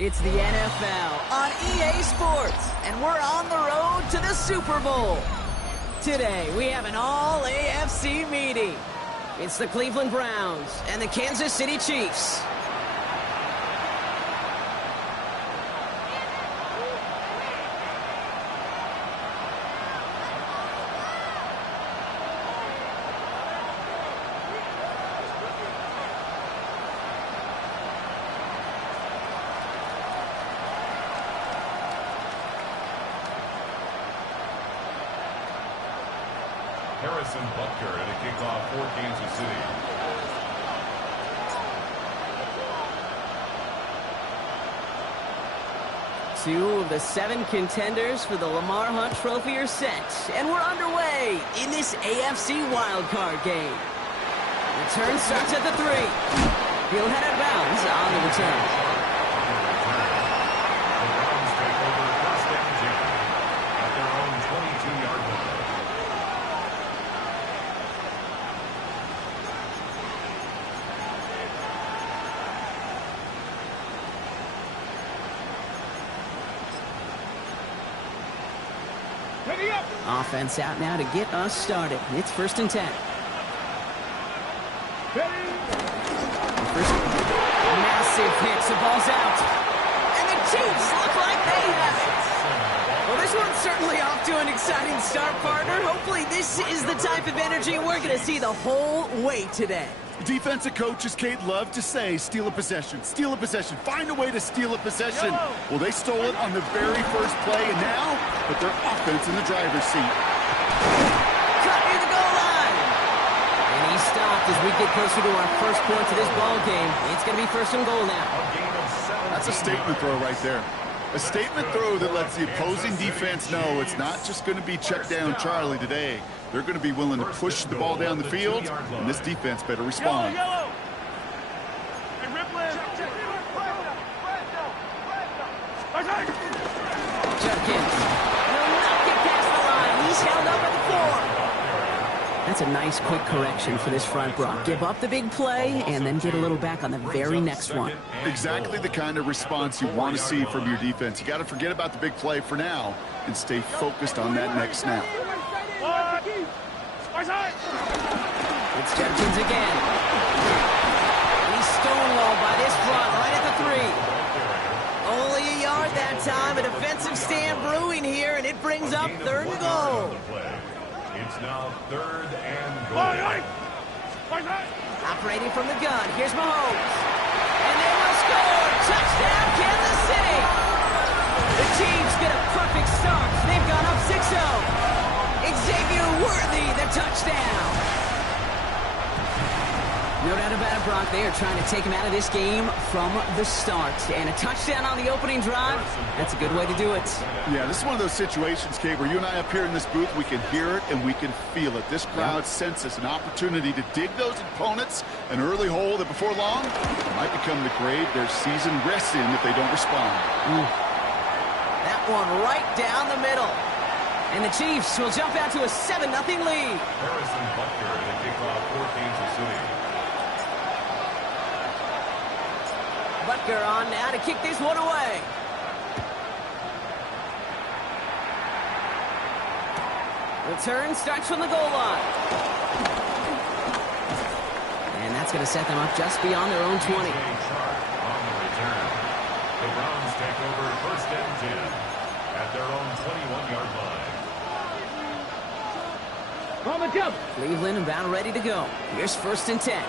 It's the NFL on EA Sports, and we're on the road to the Super Bowl. Today, we have an all-AFC meeting. It's the Cleveland Browns and the Kansas City Chiefs. Butker at a kickoff for Kansas City. Two of the 7 contenders for the Lamar Hunt Trophy are set, and we're underway in this AFC wildcard game. Return starts at the 3. He'll head out of bounds on the return. The Browns take over first and 10 at their own 22-yard line. Offense out now to get us started. It's first and 10. First, massive hit. The ball's out. And the Chiefs look like they have it. Well, this one's certainly off to an exciting start, partner. Hopefully this is the type of energy we're going to see the whole way today. Defensive coaches, Kate, love to say, steal a possession, find a way to steal a possession. Well, they stole it on the very first play, and now put their offense in the driver's seat. Cut near the goal line. And he stopped as we get closer to our first points of this ball game. It's going to be first and goal now. That's a statement throw right there. A statement throw that lets the opposing defense know it's not just going to be check down Charlie today. They're going to be willing to push the ball down the field, and this defense better respond. Judkins will not get past the line. He's held up at the 4. That's a nice quick correction for this front, Brock. Give up the big play and then get a little back on the very next one. Exactly the kind of response you want to see from your defense. You got to forget about the big play for now and stay focused on that next snap. It's Judkins again. And he's stonewalled by this front right at the 3. Only a yard that time. A defensive stand brewing here, and it brings up third and goal. It's now third and goal. Operating from the gun. Here's Mahomes. And they will score. Touchdown, Kansas City. The Chiefs get a perfect start. They've gone up 6-0. Xavier Worthy, the touchdown. No doubt about it, Brock. They are trying to take him out of this game from the start. And a touchdown on the opening drive, that's a good way to do it. Yeah, this is one of those situations, Kate, where you and I up here in this booth, we can hear it and we can feel it. This crowd senses an opportunity to dig those opponents an early hole that before long might become the grave their season rests in if they don't respond. That one right down the middle. And the Chiefs will jump out to a 7-0 lead. Harrison Butker at the kickoff for Kansas City. Butker on now to kick this one away. Return starts from the goal line. And that's going to set them up just beyond their own 20. On the return. The Browns take over first and 10. at their own 21-yard line. On the jump. Cleveland about ready to go. Here's 1st and 10.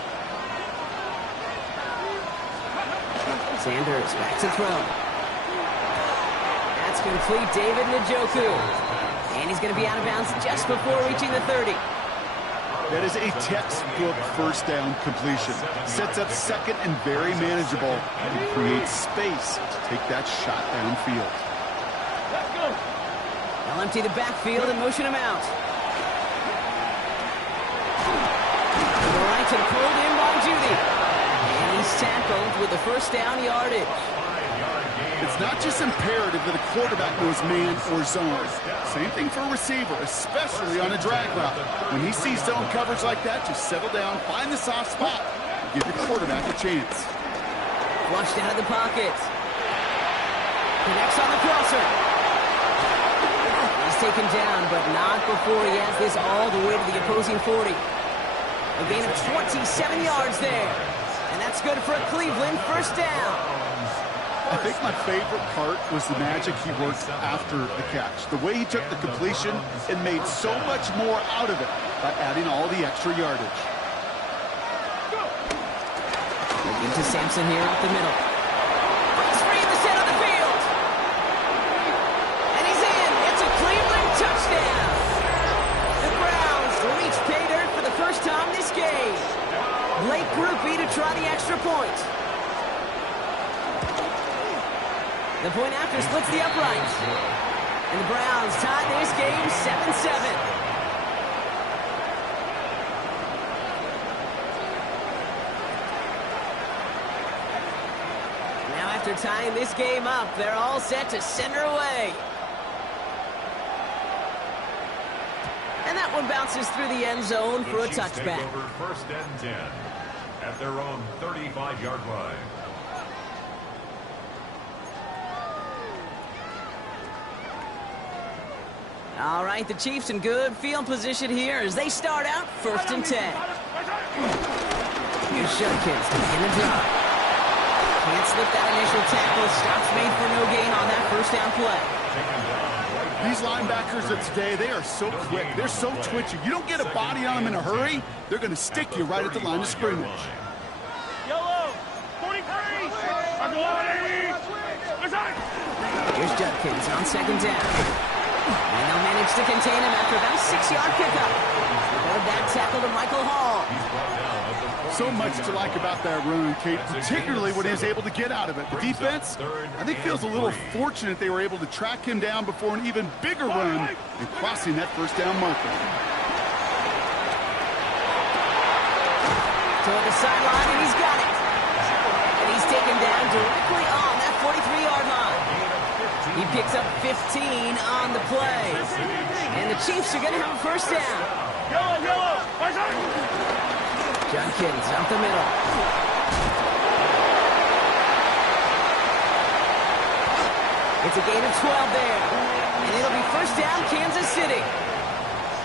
Sanders back to throw. That's complete. David Njoku. And he's going to be out of bounds just before reaching the 30. That is a textbook first down completion. Sets up second and very manageable and creates space to take that shot downfield. Let's go. They'll empty the backfield and motion him out. To the right and pulled in by Judy. And he's tackled with the first down yardage. It's not just imperative that a quarterback knows man or zone. Same thing for a receiver, especially on a drag route. When he sees zone coverage like that, just settle down, find the soft spot, and give your quarterback a chance. Flushed out of the pocket. Connects on the crosser. He's taken down, but not before he has this all the way to the opposing 40. A gain of 27 yards there. And that's good for a Cleveland first down. I think my favorite part was the magic he worked after the catch. The way he took the completion and made so much more out of it by adding all the extra yardage. Looking to Sampson here up the middle. Breaks free in the center of the field. And he's in. It's a Cleveland touchdown. The Browns reach pay dirt for the first time this game. Late groupie to try the extra point. The point after splits the uprights. And the Browns tie this game 7-7. Now after tying this game up, they're all set to send her away. And that one bounces through the end zone for a touchback. Over 1st and 10 at their own 35-yard line. All right, the Chiefs in good field position here as they start out 1st and 10. Here's Judkins in the drop. Can't slip that initial tackle. Stops made for no gain on that first down play. These linebackers of today, they are so quick. They're so twitchy. You don't get a body on them in a hurry, they're going to stick you right at the line of scrimmage. Yellow, 43. Here's Judkins on 2nd down. And they'll manage to contain him after about a 6-yard pickup. Avoid that tackle to Michael Hall. So much to like about that run, Kate, particularly what he was able to get out of it. The defense, I think, feels a little fortunate they were able to track him down before an even bigger run and crossing that first down marker. Toward the sideline, and he's got it. And he's taken down directly on that 43-yard line. He picks up 15 on the play. And the Chiefs are going to have a first down. Yellow. Judkins up the middle. It's a gain of 12 there. And it'll be first down, Kansas City.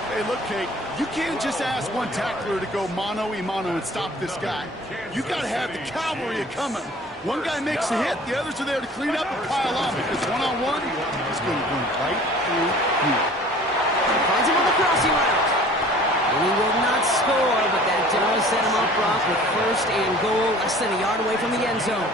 Hey, look, Kate, you can't just ask one tackler to go mano-a-mano and stop this guy. You got to have the cavalry coming. One guy makes a hit, the others are there to clean up and pile on, because one-on-one is going to run right through you. Finds him on the crossing route. And he will not score, but that does set him up, Brock, with 1st and goal, less than a yard away from the end zone.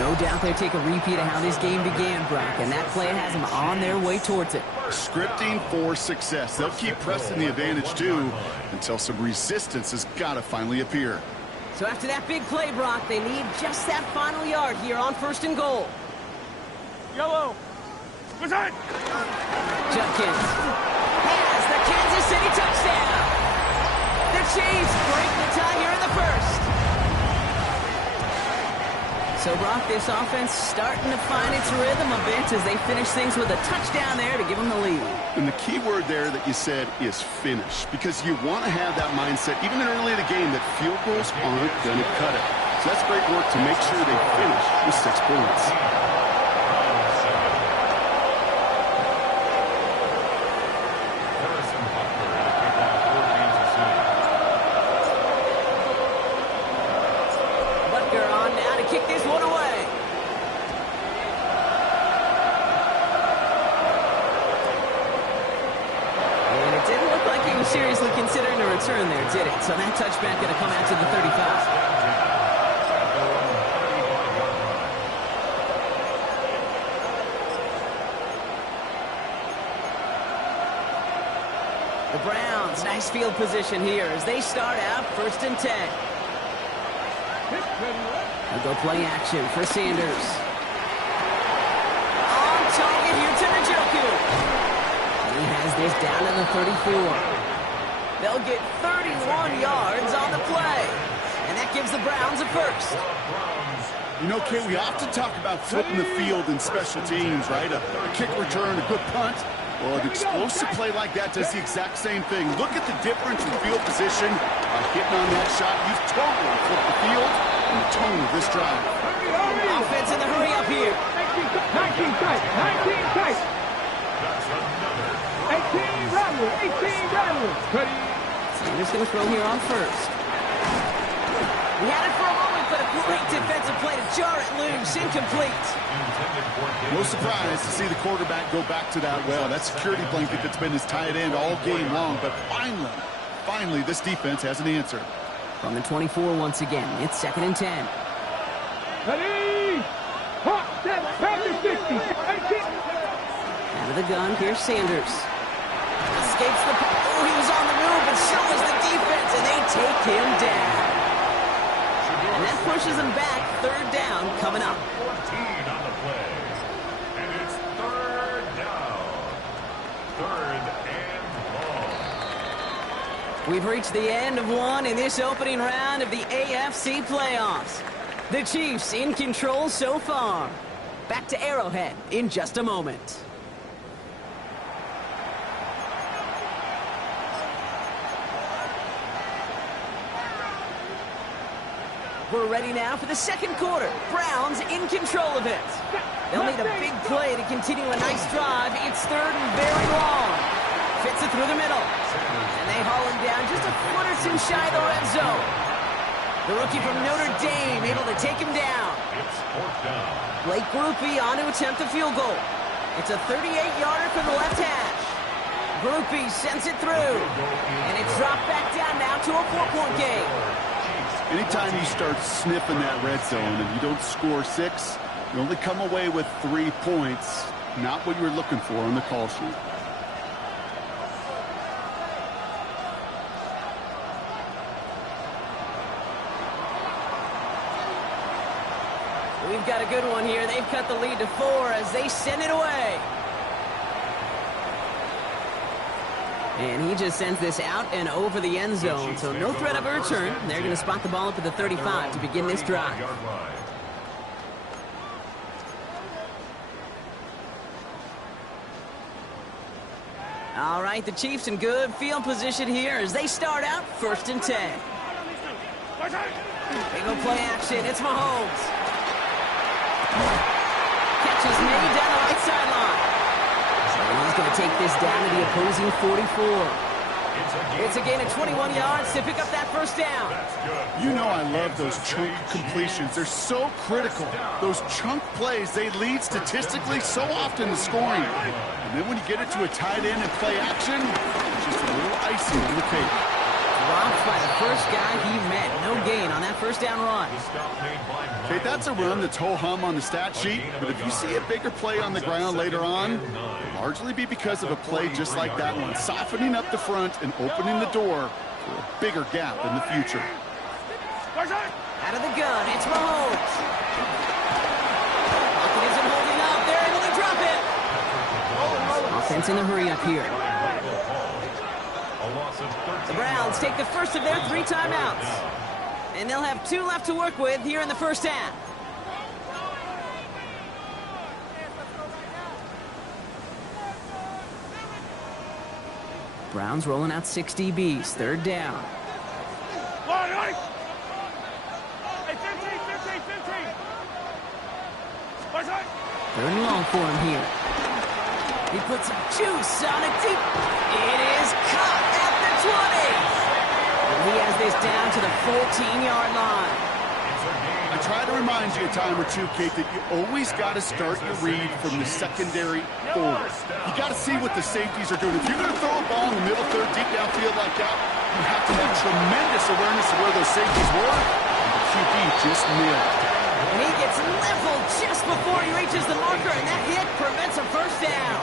No doubt they'll take a repeat of how this game began, Brock, and that play has them on their way towards it. Scripting for success. They'll keep pressing the advantage, too, until some resistance has got to finally appear. So after that big play, Brock, they need just that final yard here on 1st and goal. Yellow. Judkins has the Kansas City touchdown. The Chiefs break the tie here in the first. So, Brock, this offense starting to find its rhythm a bit as they finish things with a touchdown there to give them the lead. And the key word there that you said is finish, because you want to have that mindset, even early in the game, that field goals aren't going to cut it. So that's great work to make sure they finish with 6 points. Butker on now to kick this one away. seem seriously considering a return there, did it? So that touchback going to come out to the 35. The Browns, nice field position here as they start out 1st and 10. They'll go play action for Sanders. On target here to Njoku. He has this down to the 34. They'll get 31 yards on the play. And that gives the Browns a first. You know, Kay, we often talk about flipping the field in special teams, right? A kick return, a good punt. Well, an explosive play like that does the exact same thing. Look at the difference in field position. By hitting on that shot, you've totally flipped the field and the tone of this drive. Offense in the hurry up here. 19 tight. 19 tight. 18 Rattler. 18 Rattler. Sanders going to throw here on first. He had it for a moment, but a great defensive play to jar it loose. Incomplete. No surprise to see the quarterback go back to that well. That security blanket that's been his tight end all game long. But finally, this defense has an answer. From the 24 once again, it's 2nd and 10. Ready. Hot, set, Panther 50. 18. Out of the gun, here's Sanders. Escapes the... Oh, he was on the move, but so was the defense, and they take him down. And that pushes him back. 3rd down coming up. 14 on the play. And it's 3rd down. 3rd and long. We've reached the end of one in this opening round of the AFC playoffs. The Chiefs in control so far. Back to Arrowhead in just a moment. We're ready now for the 2nd quarter. Browns in control of it. They'll need a big play to continue a nice drive. It's 3rd and very long. Fits it through the middle. And they haul him down just a foot or two shy of the red zone. The rookie from Notre Dame able to take him down. It's 4th down. Blake Groupie on to attempt a field goal. It's a 38-yarder for the left hash. Groupie sends it through. And it's dropped back down now to a 4-point game. Anytime you start sniffing that red zone and you don't score 6, you only come away with 3 points. Not what you were looking for on the call sheet. We've got a good one here. They've cut the lead to 4 as they send it away. And he just sends this out and over the end zone, so no threat of a return. They're going to spot the ball up at the 35 to begin this drive. All right, the Chiefs in good field position here as they start out 1st and 10. They go play action. It's Mahomes. Catch is made down the right sideline. He's going to take this down to the opposing 44. It's a gain of 21 yards to pick up that 1st down. You know I love those chunk completions. They're so critical. Those chunk plays, they lead statistically so often to scoring. And then when you get it to a tight end and play action, it's just a little icing on the cake. Dropped by the first guy he met. No gain on that 1st down run. Okay, that's a run that's ho-hum on the stat sheet, but if you see a bigger play on the ground later on, it'll largely be because of a play just like that one, softening up the front and opening the door for a bigger gap in the future. Out of the gun, it's Mahomes. Pocket isn't holding up. They're able to drop it. Offense in the hurry up here. The Browns take the first of their 3 timeouts. And they'll have 2 left to work with here in the 1st half. Browns rolling out 6 DBs. 3rd down. Hey, 15. 3rd and long for him here. He puts some juice on it deep. It is caught at the 20. And he has this down to the 14-yard line. I try to remind you a time or two, Kate, that you always got to start your read from the secondary forward. You got to see what the safeties are doing. If you're going to throw a ball in the middle third, deep downfield like that, you have to have tremendous awareness of where those safeties were, and the QB just nailed it. And he gets leveled just before he reaches the marker, and that hit prevents a first down.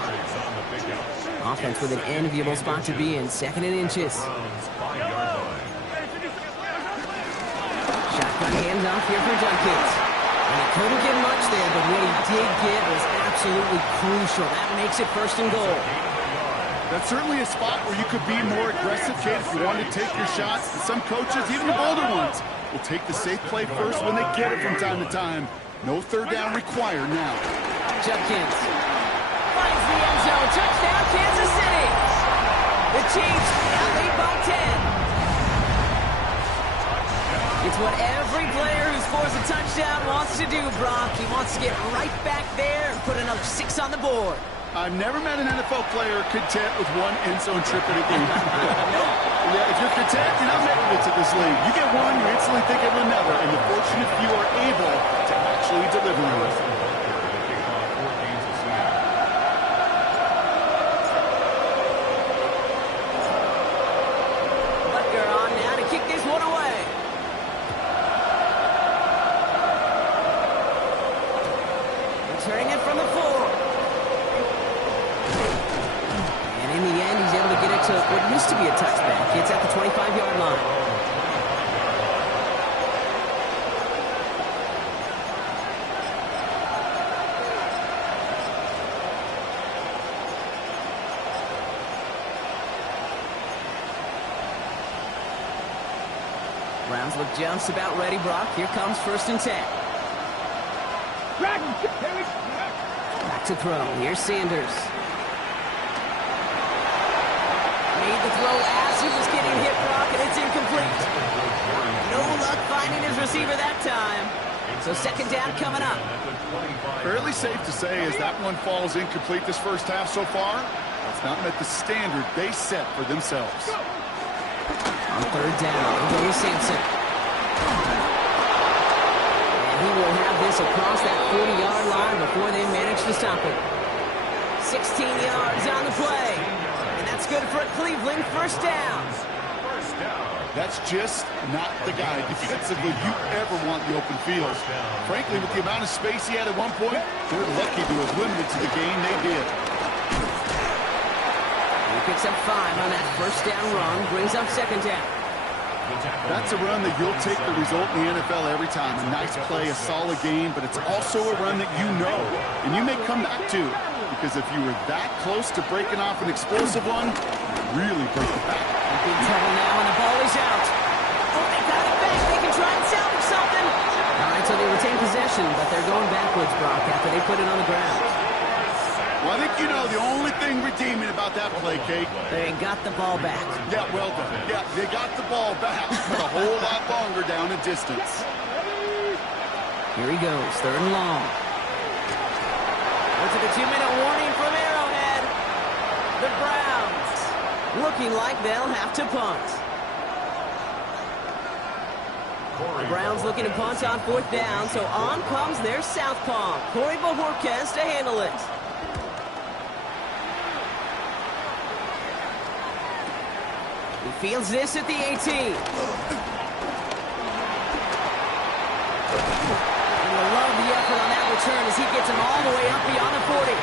Offense with an enviable spot to be in, 2nd and inches. Shotgun handoff here for Dunkins. And he couldn't get much there, but what he did get was absolutely crucial. That makes it 1st and goal. That's certainly a spot where you could be more aggressive, Kate, if you want to take your shots. And some coaches, even the bolder ones, will take the safe play first when they get it from time to time. No third down required now. Judkins finds the end zone. Touchdown, Kansas City. The Chiefs now lead by 10. It's what every player who scores a touchdown wants to do, Brock. He wants to get right back there and put another 6 on the board. I've never met an NFL player content with one end zone trip in a game. Yeah, if you're content, you're not making it to this league. You get one, you're instantly thinking of another, and the fortunate few are able to actually deliver on it. Butker on now to kick this one away. Returning it from the 4. And in the end, he's able to get it to what used to be a touchback. It's at the 25-yard line. Browns look just about ready, Brock. Here comes 1st and 10. Back to throw. Here's Sanders. Made the throw as he was getting hit, Brock, and it's incomplete. No luck finding his receiver that time. So 2nd down coming up. Fairly safe to say as that one falls incomplete this first half so far, it's not met the standard they set for themselves. On 3rd down, goes Sampson. And he will have this across that 40-yard line before they manage to stop it. 16 yards on the play. And that's good for Cleveland. 1st down. That's just not the guy defensively you ever want the open field. Frankly, with the amount of space he had at one point, they're lucky to have limited to the gain they did. He picks up 5 on that 1st down run, brings up 2nd down. That's a run that you'll take the result in the NFL every time. A nice play, a solid game, but it's also a run that you know, and you may come back to, because if you were that close to breaking off an explosive one, really break the back. Big trouble now, and the ball is out. Oh, they got it back. They can try and salvage something. All right, so they retain possession, but they're going backwards, Brock, after they put it on the ground. Well, I think you know the only thing redeeming about that play, Kate. They got the ball back. Yeah, well done. Yeah, they got the ball back, but a whole lot longer down in distance. Here he goes, 3rd and long. Went to the 2-minute warning from Arrowhead. The Browns looking like they'll have to punt. The Browns looking to punt on 4th down, so on comes their southpaw, Corey Bojorquez, to handle it. He fields this at the 18. And you'll love the effort on that return as he gets him all the way up beyond the 40.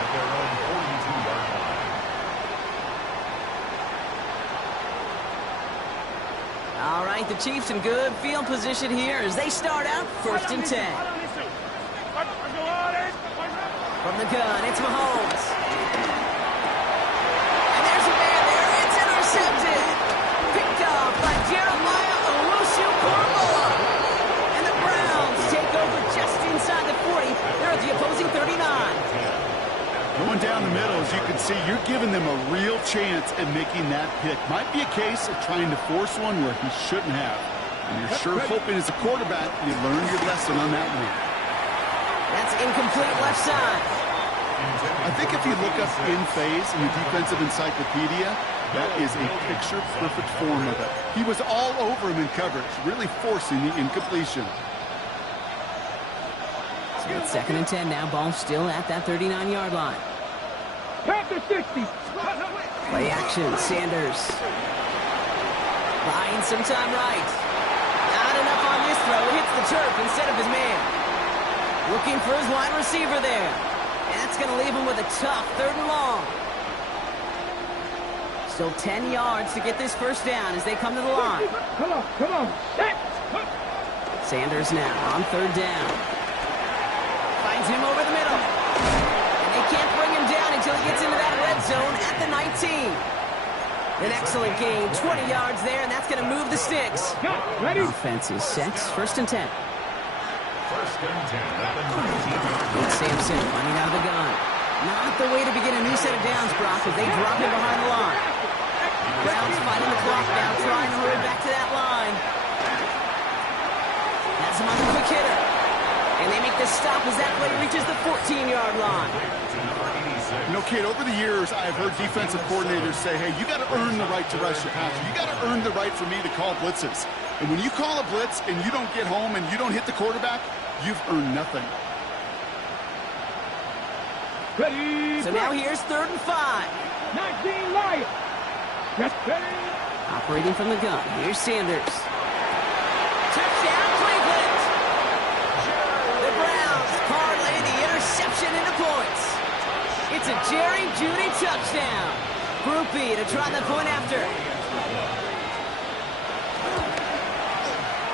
At their own 42-yard line. All right, the Chiefs in good field position here as they start out 1st and 10. From the gun, it's Mahomes. And there's a man there. It's intercepted. Picked up by Jeremiah Owusu-Koramoah. And the Browns take over just inside the 40. They're at the opposing 39. Going down the middle, as you can see, you're giving them a real chance at making that pick. Might be a case of trying to force one where he shouldn't have. And you're sure hoping as a quarterback you learned your lesson on that one. That's incomplete left side. I think if you look up in phase in the defensive encyclopedia, that is a picture-perfect form of it. He was all over him in coverage, really forcing the incompletion. So it's 2nd and 10 now. Ball still at that 39-yard line. Panther 60. Play action, Sanders. Buying some time right. Not enough on this throw. Hits the turf instead of his man. Looking for his wide receiver there. And that's going to leave him with a tough 3rd and long. Still 10 yards to get this first down as they come to the line. Come on. Set. Sanders now on 3rd down. Finds him over the middle. And they can't bring him down until he gets into that red zone at the 19. An excellent gain, 20 yards there, and that's going to move the sticks. Ready? Offense is set, 1st and 10. 1st and 10 at the 19. It's Sampson running out of the gun. Not the way to begin a new set of downs, Brock, as they drop him behind the line. Browns fighting the clock now, trying to hurry back to that line. Has him on the quick hitter. And they make the stop as that play reaches the 14-yard line. You know, Kate, over the years, I've heard defensive coordinators say, hey, you got to earn the right to rush your passer. You got to earn the right for me to call blitzes. And when you call a blitz and you don't get home and you don't hit the quarterback, you've earned nothing. Ready. So now here's 3rd and 5. 19 Lions. Just ready. Operating from the gun. Here's Sanders. Touchdown, Cleveland! The Browns parlay the interception into points. It's a Jerry Jeudy touchdown. Group B to try the point after.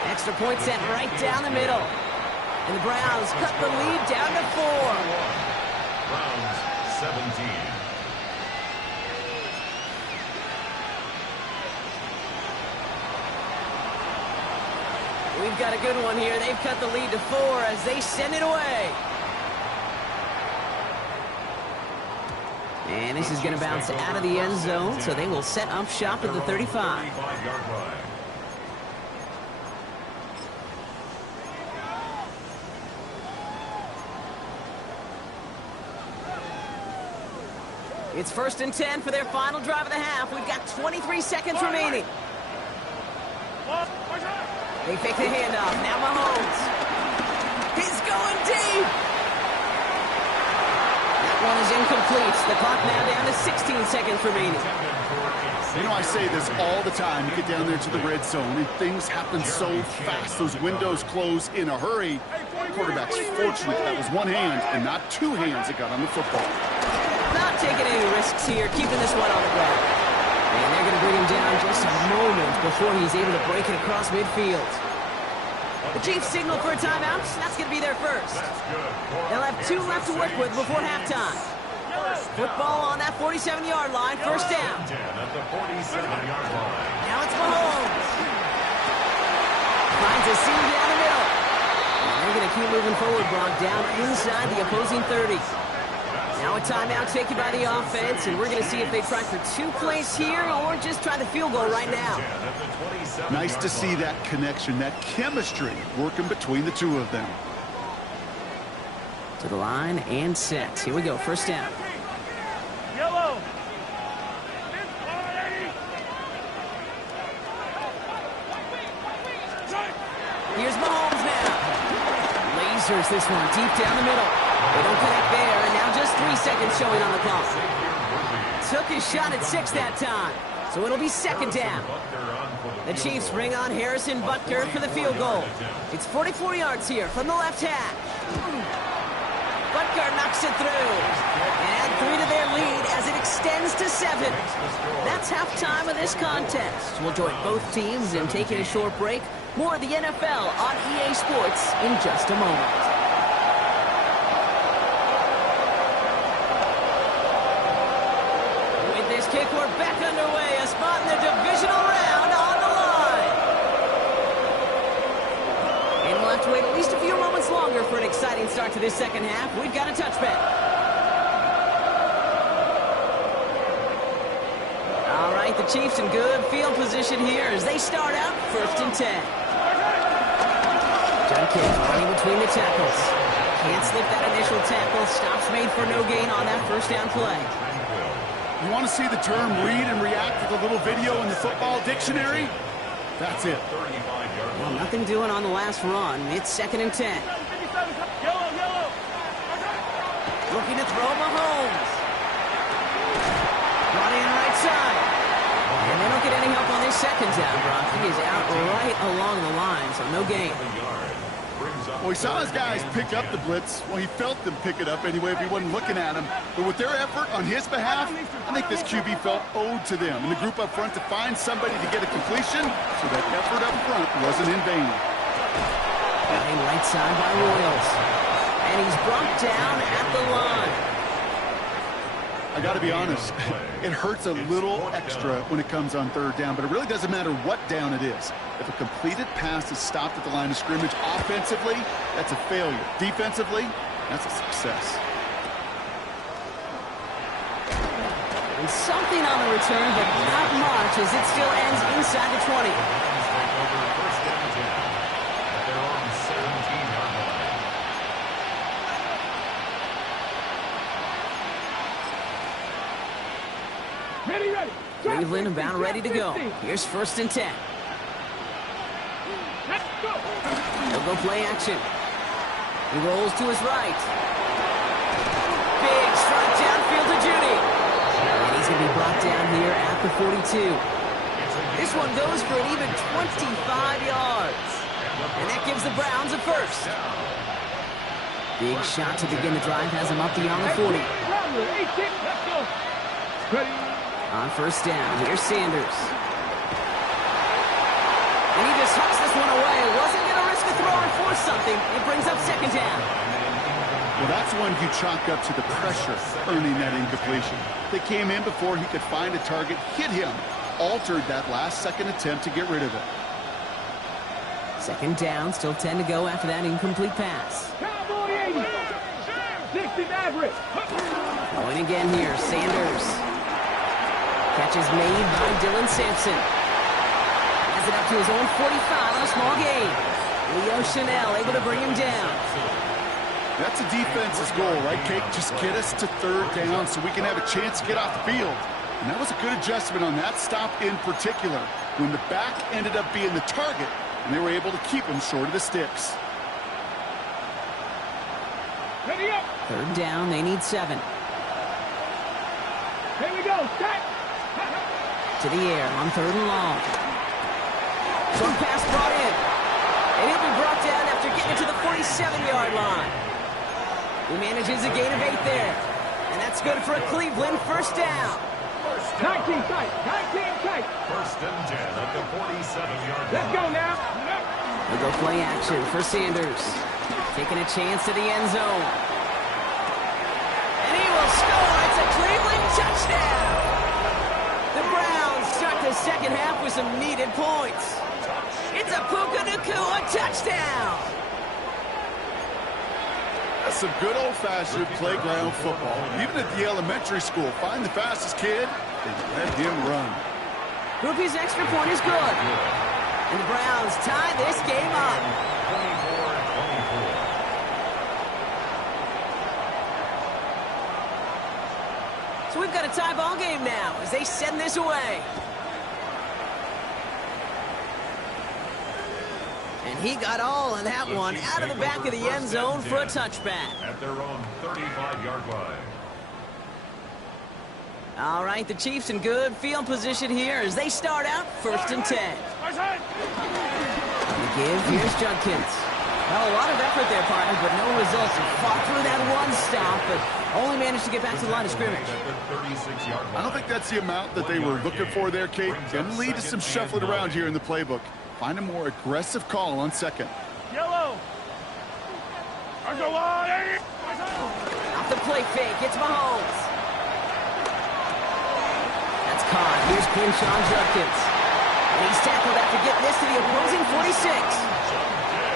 Extra point set right down the middle. And the Browns cut the lead down to 4. Browns 17. We've got a good one here. They've cut the lead to 4 as they send it away. And this is going to bounce out of the end zone, so they will set up shop at the 35. 35-yard line. It's 1st and 10 for their final drive of the half. We've got 23 seconds remaining. They fake the handoff. Now Mahomes. He's going deep. That one is incomplete. The clock now down to 16 seconds remaining. You know, I say this all the time. You get down there to the red zone, and things happen so fast. Those windows close in a hurry. Quarterback's fortunate that was one hand and not two hands that got on the football. Not taking any risks here, keeping this one on the ground. And they're going to bring him down just a moment before he's able to break it across midfield. The Chiefs signal for a timeout. That's going to be their first. They'll have 2 left to work with before halftime. Football on that 47-yard line, first down. At the 47-yard line. Now it's Mahomes. Finds a seam down the middle. And they're going to keep moving forward, Brock, down inside the opposing 30. Now a timeout taken by the offense, and we're going to see if they try for 2 plays here or just try the field goal right now. Nice to see that connection, that chemistry working between the two of them. To the line and set. Here we go, first down. Yellow. Here's Mahomes now. Lasers this one deep down the middle. They don't connect there, and now just 3 seconds showing on the clock. Took his shot at 6 that time, so it'll be second down. The Chiefs bring on Harrison Butker for the field goal. It's 44 yards here from the left hash. Butker knocks it through. And add 3 to their lead as it extends to 7. That's halftime of this contest. We'll join both teams in taking a short break. More of the NFL on EA Sports in just a moment. Kick, we're back underway. A spot in the divisional round on the line. And we'll have to wait at least a few moments longer for an exciting start to this second half. We've got a touchback. All right, the Chiefs in good field position here as they start out 1st and 10. John Kidd running between the tackles. Can't slip that initial tackle. Stops made for no gain on that first down play. You want to see the term read and react with a little video in the football dictionary? That's it. Well, nothing doing on the last run. It's 2nd and 10. Looking to throw Mahomes. Brought in right side. And they don't get any help on this second down, Brock. He is out right along the line, so no gain. Well, he saw his guys pick up the blitz. Well, he felt them pick it up anyway if he wasn't looking at him. But with their effort on his behalf, I think this QB felt owed to them. And the group up front to find somebody to get a completion, so that effort up front wasn't in vain. Running right side by Royals. And he's brought down at the line. I got to be honest, it hurts a little extra when it comes on 3rd down, but it really doesn't matter what down it is. If a completed pass is stopped at the line of scrimmage offensively, that's a failure. Defensively, that's a success. And something on the return, but not much, as it still ends inside the 20. Ready. Cleveland about ready to go. Here's 1st and 10. Let's go. He'll go play action. He rolls to his right. Big strike downfield to Judy. And he's going to be brought down here at the 42. This one goes for an even 25 yards. And that gives the Browns a first. Big shot to begin the drive has him up beyond the 40. Let's go. Ready. On 1st down, here's Sanders. And he just hucks this one away. Wasn't going to risk a throw and force something. It brings up 2nd down. Well, that's one you chalk up to the pressure earning that incompletion. They came in before he could find a target, hit him, altered that last second attempt to get rid of it. 2nd down, still 10 to go after that incomplete pass. Cowboy 80. 60 Maverick. Going again here, Sanders. Catch is made by Dylan Sampson. Has it up to his own 45 on a small gain. Leo Chanel able to bring him down. That's a defense's goal, right, Kate? Just get us to 3rd down so we can have a chance to get off the field. And that was a good adjustment on that stop in particular, when the back ended up being the target, and they were able to keep him short of the sticks. Ready up. 3rd down, they need 7. Here we go. Set. To the air on 3rd and long. Short pass brought in. And he'll be brought down after getting it to the 47-yard line. He manages a gain of 8 there. And that's good for a Cleveland 1st down. 19 tight. 19 tight. 1st and 10 at the 47-yard line. Let's go now. They'll go play action for Sanders. Taking a chance to the end zone. And he will score. It's a Cleveland touchdown. The Browns start the 2nd half with some needed points. It's a Puka Nacua touchdown. That's some good old-fashioned playground football. Even at the elementary school, find the fastest kid and let him run. Groupie's extra point is good. And the Browns tie this game up. 24-24. So we've got a tie ball game now as they send this away. And he got all of that one out of the back of the end zone for a touchback. At their own 35-yard line. All right, the Chiefs in good field position here as they start out 1st and 10. On the give, here's Judkins. Well, a lot of effort there, partner, but no results. He fought through that one stop, but only managed to get back to the line of scrimmage. I don't think that's the amount that they were looking for there, Kate. Going to lead to some shuffling around here in the playbook. Find a more aggressive call on 2nd. Yellow. Off the play fake, it's Mahomes. That's caught. Here's Quinshon Judkins. And he's tackled after getting this to the opposing 46.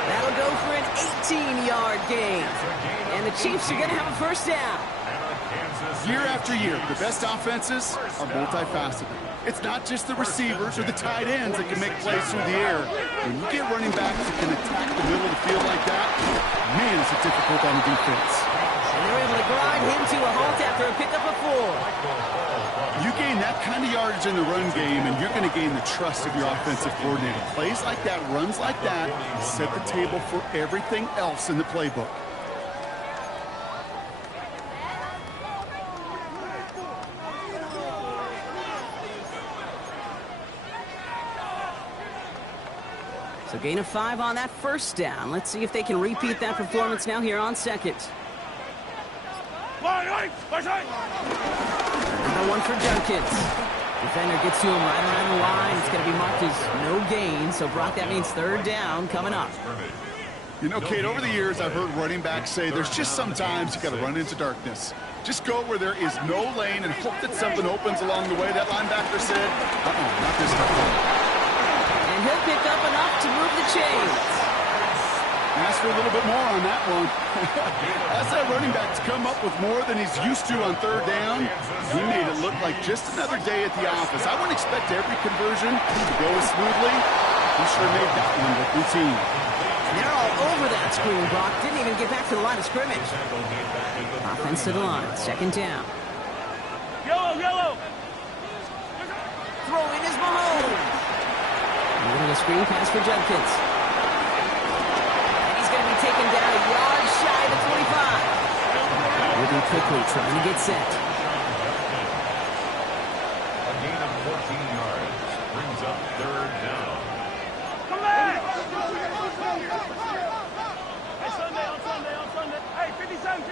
That'll go for an 18-yard gain. And the Chiefs are going to have a 1st down. Year after year, the best offenses are multifaceted. It's not just the receivers or the tight ends that can make plays through the air. When you get running backs that can attack the middle of the field like that, man, is it difficult on the defense. And they're able to grind him to a halt after a pickup of 4. You gain that kind of yardage in the run game, and you're going to gain the trust of your offensive coordinator. Plays like that, runs like that, set the table for everything else in the playbook. So gain of 5 on that first down. Let's see if they can repeat that performance now here on second. Another one for Junkins. Defender gets to him right around the line. It's going to be marked as no gain. So, Brock, that means third down coming up. You know, Kate, over the years, I've heard running backs say there's just sometimes you got to run into darkness. Just go where there is no lane and hope that something opens along the way. That linebacker said, not this time. And he'll pick up enough to move the chains. Ask for a little bit more on that one. As that running back's come up with more than he's used to on third down, he made it look like just another day at the office. I wouldn't expect every conversion to go as smoothly. He sure made that one look routine. And they're all over that screen, Brock. Didn't even get back to the line of scrimmage. Offense to the line. Second down. Yellow. Throw in is Mahomes. A screen pass for Judkins. And he's going to be taken down a yard shy of the 25. Moving quickly, trying to get set. A gain of 14 yards brings up third down. Come back! Hey, Sunday. Hey, 57.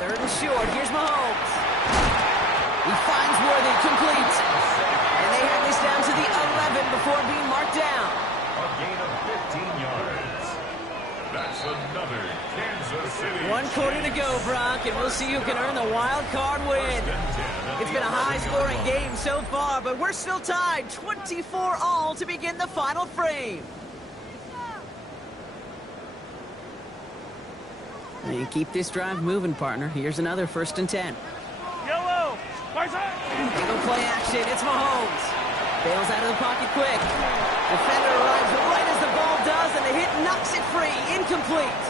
Third and short. Here's Mahomes. He finds Worthy, complete. And they have this down to the 11 before being marked down. A gain of 15 yards. That's another Kansas City. 1 quarter to go, Brock, and we'll see who can earn the wild card win. It's been a high-scoring game so far, but we're still tied 24-all to begin the final frame. And keep this drive moving, partner. Here's another 1st and 10. Yellow. Eagle play action. It's Mahomes. Bails out of the pocket quick. Defender arrives right as the ball does, and the hit knocks it free. Incomplete.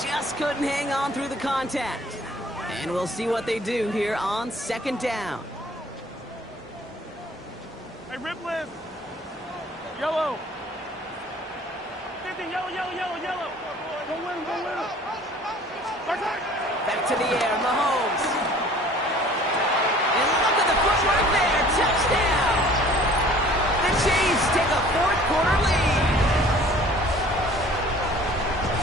Just couldn't hang on through the contact. And we'll see what they do here on second down. Hey, rip lift. Yellow. 50, yellow. Go win him. Back to the air, Mahomes. And look at the footwork there. Touchdown. The Chiefs take a 4th quarter lead.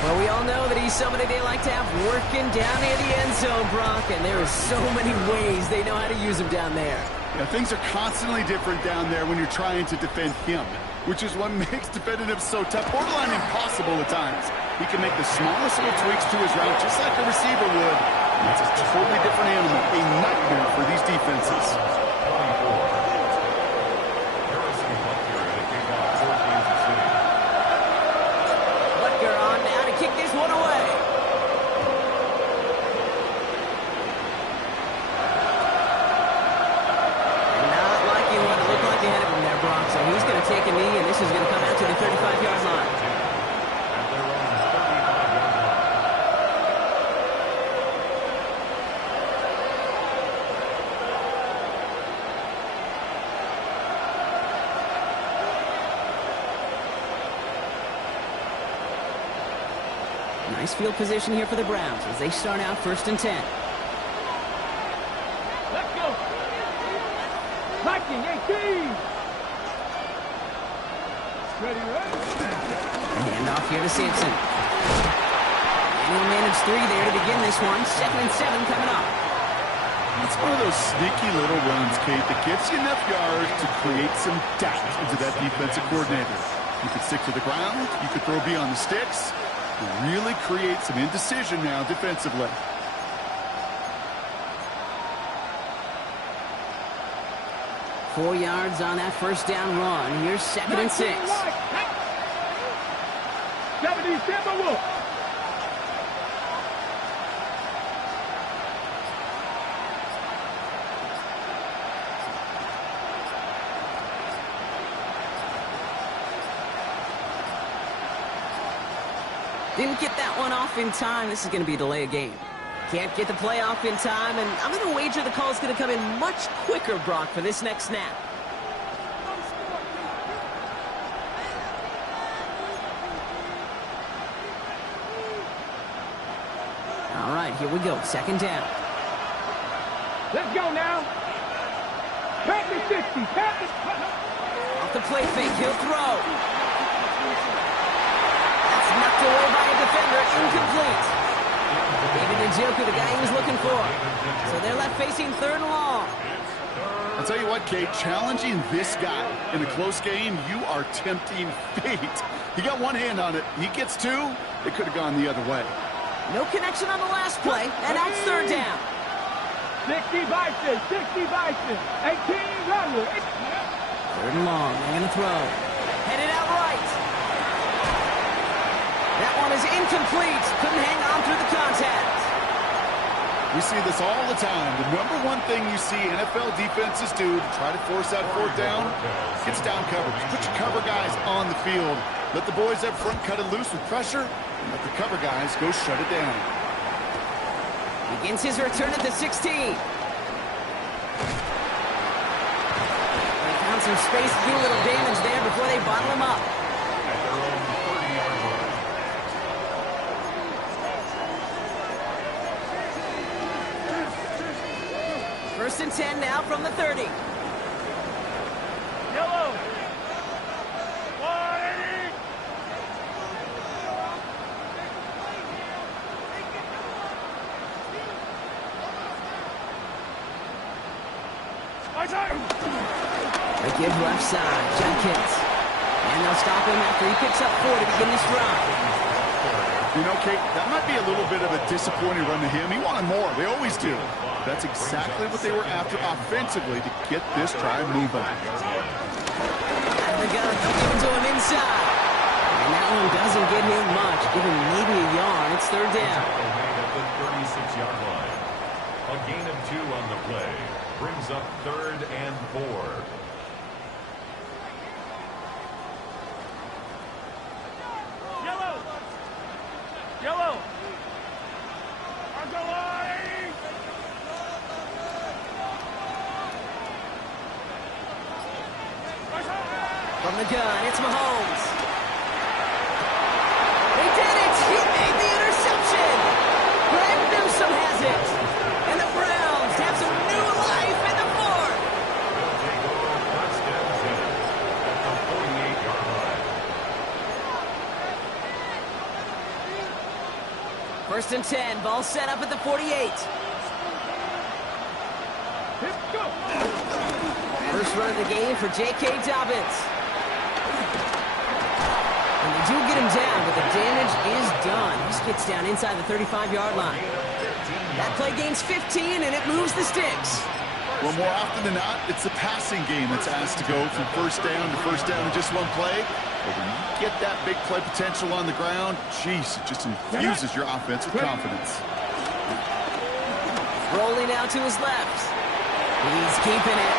Well, we all know that he's somebody they like to have working down near the end zone, Brock, and there are so many ways they know how to use him down there. Yeah, things are constantly different down there when you're trying to defend him, which is what makes defending him so tough, borderline impossible at times. He can make the smallest little tweaks to his route, just like a receiver would. It's a totally different animal, a nightmare for these defenses. Butker on now to kick this one away. And not like you want to look like you had it from there, Brock. So he's going to take a knee, and this is going to come out to the 35-yard line. Nice field position here for the Browns as they start out 1st and 10. Let's go. 19-18. Ready. Hand off here to Sampson. And he'll manage 3 there to begin this one. 2nd and 7 coming up. It's one of those sneaky little runs, Kate, that gets you enough yards to create some doubt into that defensive coordinator. You could stick to the ground. You could throw beyond the sticks. Really create some indecision now defensively. Four yards on that first down run. Here's 2nd and 6. Didn't get that one off in time. This is going to be a delay of game. Can't get the play off in time, and I'm going to wager the call is going to come in much quicker, Brock, for this next snap. All right, here we go. Second down. Let's go now. Pass the 60. Off the play fake, he'll throw. That's knocked away by a defender. Incomplete. David Njoku, the guy he was looking for. So they're left facing third and long. I'll tell you what, Kate, challenging this guy in a close game, you are tempting fate. He got one hand on it. He gets two. It could have gone the other way. No connection on the last play, and now it's third down. 60 Bison. 60 Bison. 18 Runner. Third and long. They're going to throw. Headed out right. That one is incomplete. Couldn't hang on through the contact. We see this all the time. The number one thing you see NFL defenses do to try to force that fourth down, gets down coverage. Put your cover guys on the field. Let the boys up front cut it loose with pressure, and let the cover guys go shut it down. Begins his return at the 16. They found some space to do a little damage there before they bottle him up. At their own 30-yard line. First and 10 now from the 30. Yellow. 180. They give left side, Jenkins. And they'll stop him after he picks up 4 to begin this drive. You know, Kate, that might be a little bit of a disappointing run to him. He wanted more. They always do. That's exactly what they were after offensively to get this drive moving. And the gun, they'll give it to him inside. And that one doesn't get him much. Give him maybe a yard. It's third down. At the 36-yard line. A gain of 2 on the play. Brings up 3rd and 4. Yellow. Yellow. I'll go 180. From the gun, it's Mahomes. They did it! He made the interception! Greg Newsome has it! And the Browns have some new life in the fourth! They'll take over first and 10 at the 48-yard line. First and 10, ball set up at the 48. Let's go. First run of the game for J.K. Dobbins. And they do get him down, but the damage is done. He just gets down inside the 35-yard line. That play gains 15, and it moves the sticks. Well, more often than not, it's the passing game that's asked to go from first down in just one play. But when you get that big play potential on the ground, geez, it just infuses your offense with confidence. Rolling out to his left. He's keeping it.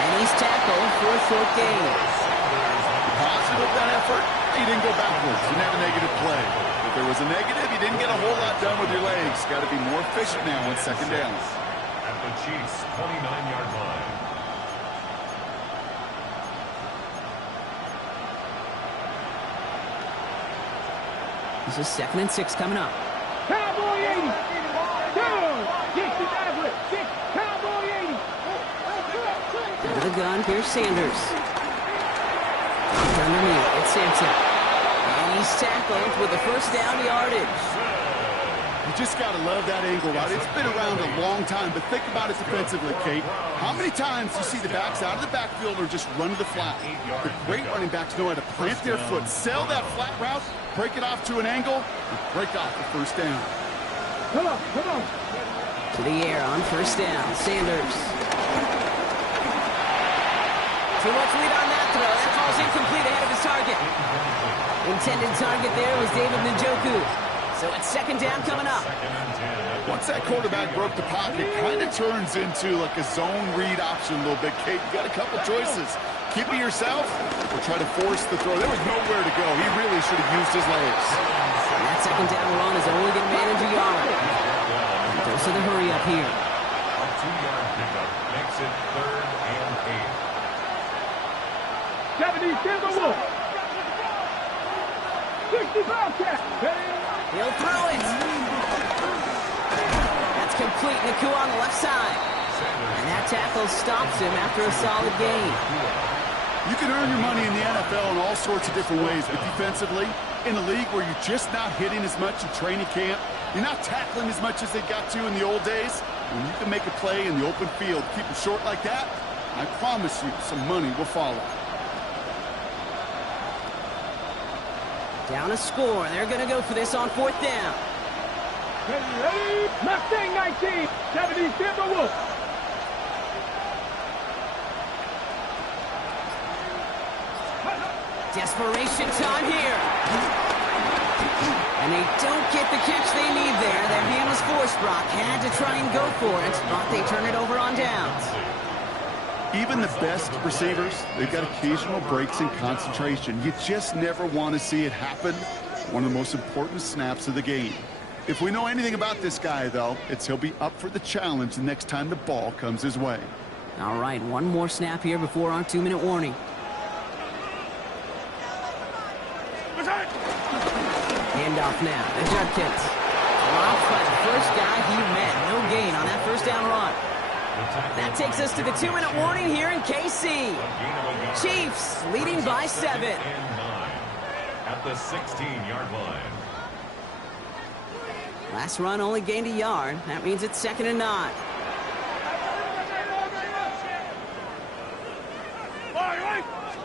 And he's tackled for a short gain. Positive of that effort, he didn't go backwards. Didn't have a negative play. If there was a negative, you didn't get a whole lot done with your legs. Got to be more efficient now on second down. At the Chiefs' 29-yard line. This is 2nd and 6 coming up. Cowboy 80. Down. Get the average. Cowboy 80. Under the gun, here's Sanders. Underneath, it's Sampson. And he's tackled with the first down yardage. You just got to love that angle route. It's been around a long time, but think about it defensively, Kate. How many times do you see the backs out of the backfield or just run to the flat? The great running backs know how to plant their foot, sell that flat route, break it off to an angle, and break off the first down. Come on. Come on. To the air on first down, Sanders. Too much lead on that throw. That falls incomplete ahead of his target. Intended target there was David Njoku. So it's second down coming up. Once that quarterback broke the pocket, it kind of turns into like a zone read option a little bit, Kate. You got a couple choices. Keep it yourself or try to force the throw. There was nowhere to go. He really should have used his legs. And that second down run is only going to manage a yard. Dose of the hurry up here. A 2-yard pickup makes it 3rd and 8. 70 Timberwolves. 60 Bobcats. He'll throw it. That's complete. Naku on the left side. And that tackle stops him after a solid gain. You can earn your money in the NFL in all sorts of different ways, but defensively, in a league where you're just not hitting as much in training camp, you're not tackling as much as they got to in the old days, when you can make a play in the open field, keep them short like that, I promise you some money will follow. Down a score. They're going to go for this on 4th down. Mustang 19. 70 Timberwolves. Desperation time here. And they don't get the catch they need there. Their hand was forced. Brock had to try and go for it, but they turn it over on downs. Even the best receivers, they've got occasional breaks in concentration. You just never want to see it happen. One of the most important snaps of the game. If we know anything about this guy, though, it's he'll be up for the challenge the next time the ball comes his way. All right, one more snap here before our 2-minute warning. Handoff now to Judkins. Dropped by the first guy he met. No gain on that first down run. That takes us to the 2-minute warning here in KC. Chiefs leading by 7. At the 16-yard line. Last run only gained a yard. That means it's 2nd and 9.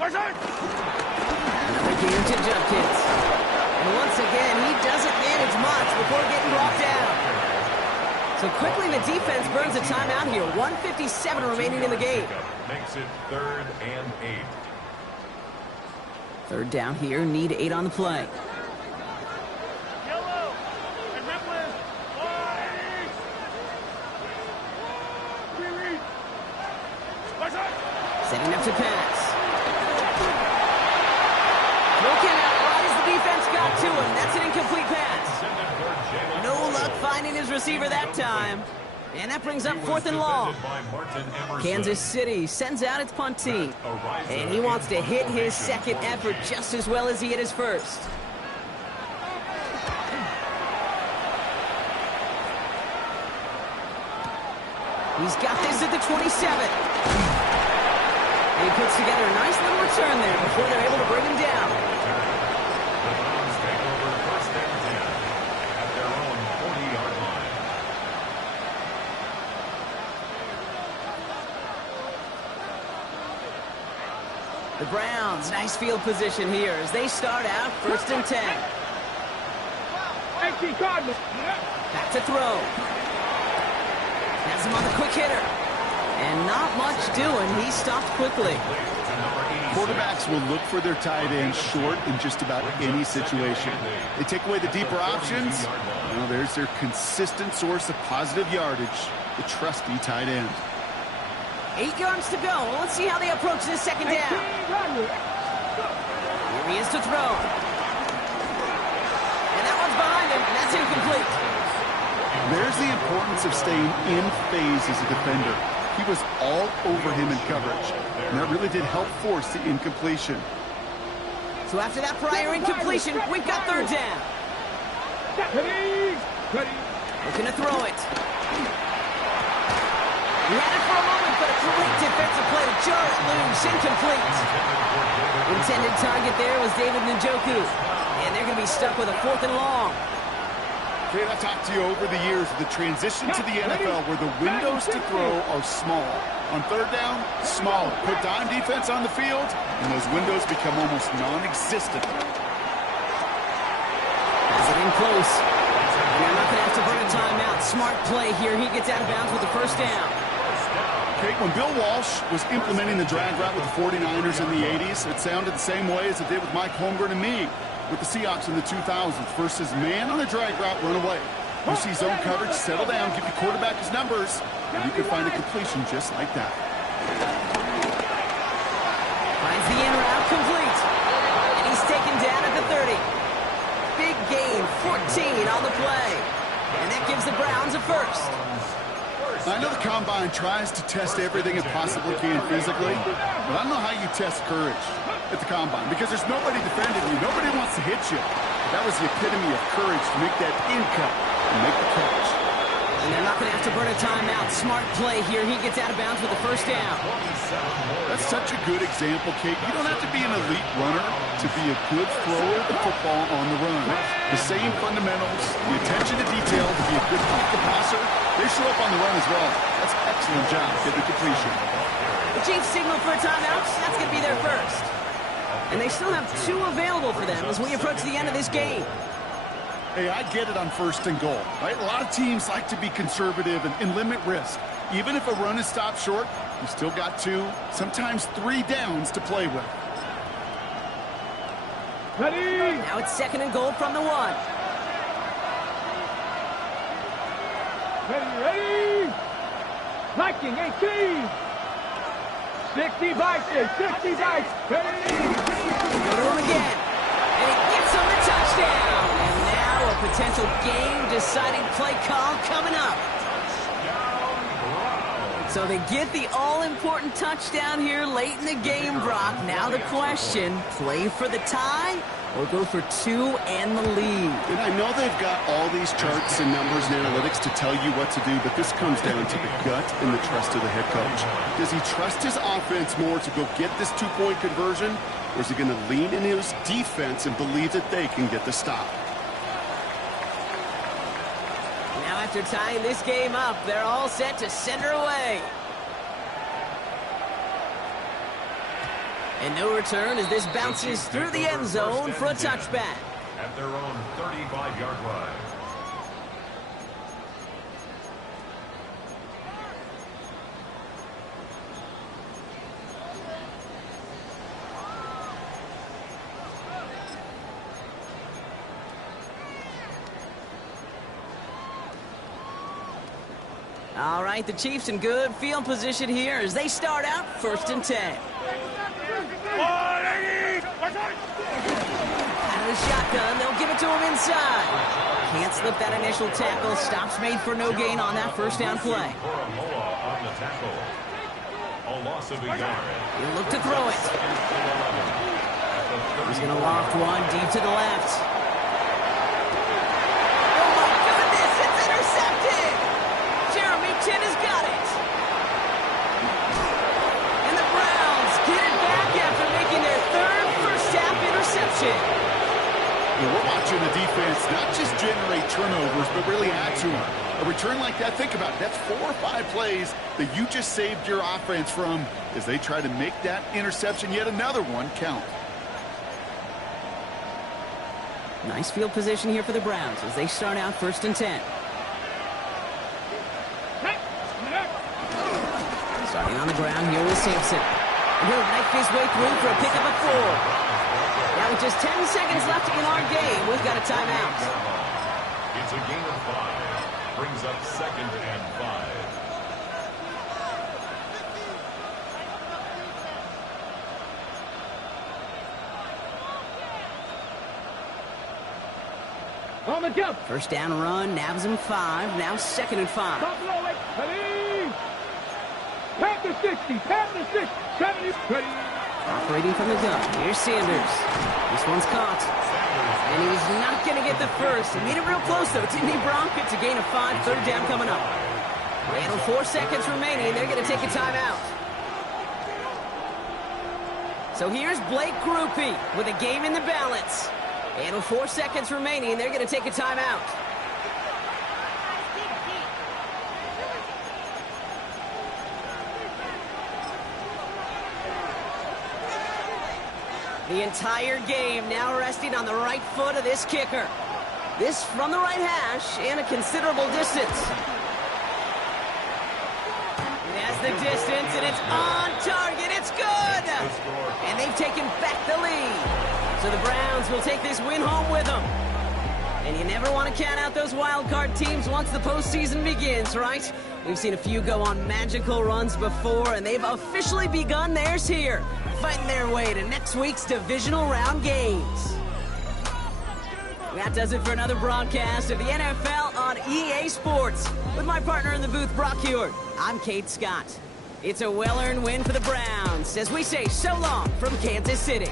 Another gain to Judkins. And once again, he doesn't manage much before getting brought down. So quickly the defense burns a timeout here. 1:57 remaining in the game. Makes it 3rd and 8. 3rd down here, need 8 on the play. Setting up to pass. Broken out right as the defense got to him. That's an incomplete pass. No luck finding his receiver that time. And that brings up 4th and long. Kansas City sends out its punt team. And he wants to hit his second effort just as well as he hit his first. He's got this at the 27. And he puts together a nice little return there before they're able to bring him down. The Browns take over 1st and 10 at their own 40-yard line. The Browns, nice field position here as they start out 1st and 10. Back to throw. Has him on the quick hitter. And not much doing. He stopped quickly. Quarterbacks will look for their tight end short in just about any situation. They take away the deeper options. Well, there's their consistent source of positive yardage, the trusty tight end. 8 yards to go. Well, let's see how they approach this 2nd down. Here he is to throw. And that one's behind him, and that's incomplete. There's the importance of staying in phase as a defender. He was all over him in coverage, and that really did help force the incompletion. So after that prior incompletion, we've got 3rd down. Looking to throw it. He had it for a moment, but a great defensive play to jar it loose. Incomplete. Intended target there was David Njoku. And they're going to be stuck with a 4th and long. Okay, I've talked to you over the years of the transition to the NFL where the windows to throw are small. On 3rd down, smaller. Put dime defense on the field, and those windows become almost non-existent. Has it in close. They're not going to have to burn a timeout. Smart play here. He gets out of bounds with the 1st down. Okay, when Bill Walsh was implementing the drag route with the 49ers in the 80s, it sounded the same way as it did with Mike Holmgren and me with the Seahawks in the 2000s. Versus man on the drag route, run away. You see zone coverage, settle down, give your quarterback his numbers, and you can find a completion just like that. Is the in route complete? And he's taken down at the 30. Big gain, 14 on the play. And that gives the Browns a first. I know the Combine tries to test everything it possibly can physically, but I don't know how you test courage at the Combine because there's nobody defending you. Nobody wants to hit you. That was the epitome of courage to make that in cut and make the catch. And they're not going to have to burn a timeout. Smart play here. He gets out of bounds with the first down. That's such a good example, Kate. You don't have to be an elite runner to be a good thrower of the football on the run. The same fundamentals, the attention to detail to be a good pocket passer, they show up on the run as well. That's an excellent job getting the completion. The Chiefs signal for a timeout. That's going to be their first. And they still have 2 available for them as we approach the end of this game. Hey, I get it on 1st and goal, right? A lot of teams like to be conservative and limit risk. Even if a run is stopped short, you still got 2, sometimes 3 downs to play with. Ready? Now it's 2nd and goal from the 1. Ready? Liking 18. 60 vices, 60 vices. Ready? Go to him again. And he gets him the touchdown. And now a potential game-deciding play call coming up. So they get the all-important touchdown here late in the game, Brock. Now the question, play for the tie or go for 2 and the lead? And I know they've got all these charts and numbers and analytics to tell you what to do, but this comes down to the gut and the trust of the head coach. Does he trust his offense more to go get this 2-point conversion, or is he going to lean in his defense and believe that they can get the stop? Now after tying this game up, they're all set to send her away. And no return as this bounces through the end zone for a touchback. At their own 35-yard line. All right, the Chiefs in good field position here as they start out 1st and 10. Out of the shotgun, they'll give it to him inside. Can't slip that initial tackle. Stops made for no gain on that 1st down play. He'll look to throw it. He's going to loft one deep to the left. Oh my goodness, it's intercepted! Jeremy Chin has got it. And the Browns get it back after making their 3rd first-half interception. We're watching the defense not just generate turnovers, but really add to them. A return like that, think about it. That's 4 or 5 plays that you just saved your offense from as they try to make that interception, yet another one, count. Nice field position here for the Browns as they start out 1st and 10. Starting on the ground here with Sampson. And he'll knife his way through for a pickup of 4. Now with just 10 seconds left in our game, we've got a timeout. It's a gain of 5. Brings up 2nd and 5. On the jump. 1st down run, nabs him 5. Now 2nd and 5. Buffalo, ready? Tap the 60, tap the 60, 70, ready? Operating from the gun. Here's Sanders. This one's caught. And he's not going to get the first. He made it real close, though, didn't he, Bronk? It's a gain of 5, 3rd down coming up. And 4 seconds remaining, they're going to take a timeout. So here's Blake Grupe with a game in the balance. And 4 seconds remaining, they're going to take a timeout. The entire game now resting on the right foot of this kicker. This from the right hash and a considerable distance. It has the distance and it's on target. It's good. And they've taken back the lead. So the Browns will take this win home with them. And you never want to count out those wild card teams once the postseason begins, right? We've seen a few go on magical runs before, and they've officially begun theirs here, fighting their way to next week's divisional round games. That does it for another broadcast of the NFL on EA Sports. With my partner in the booth, Brock Hewitt, I'm Kate Scott. It's a well-earned win for the Browns as we say so long from Kansas City.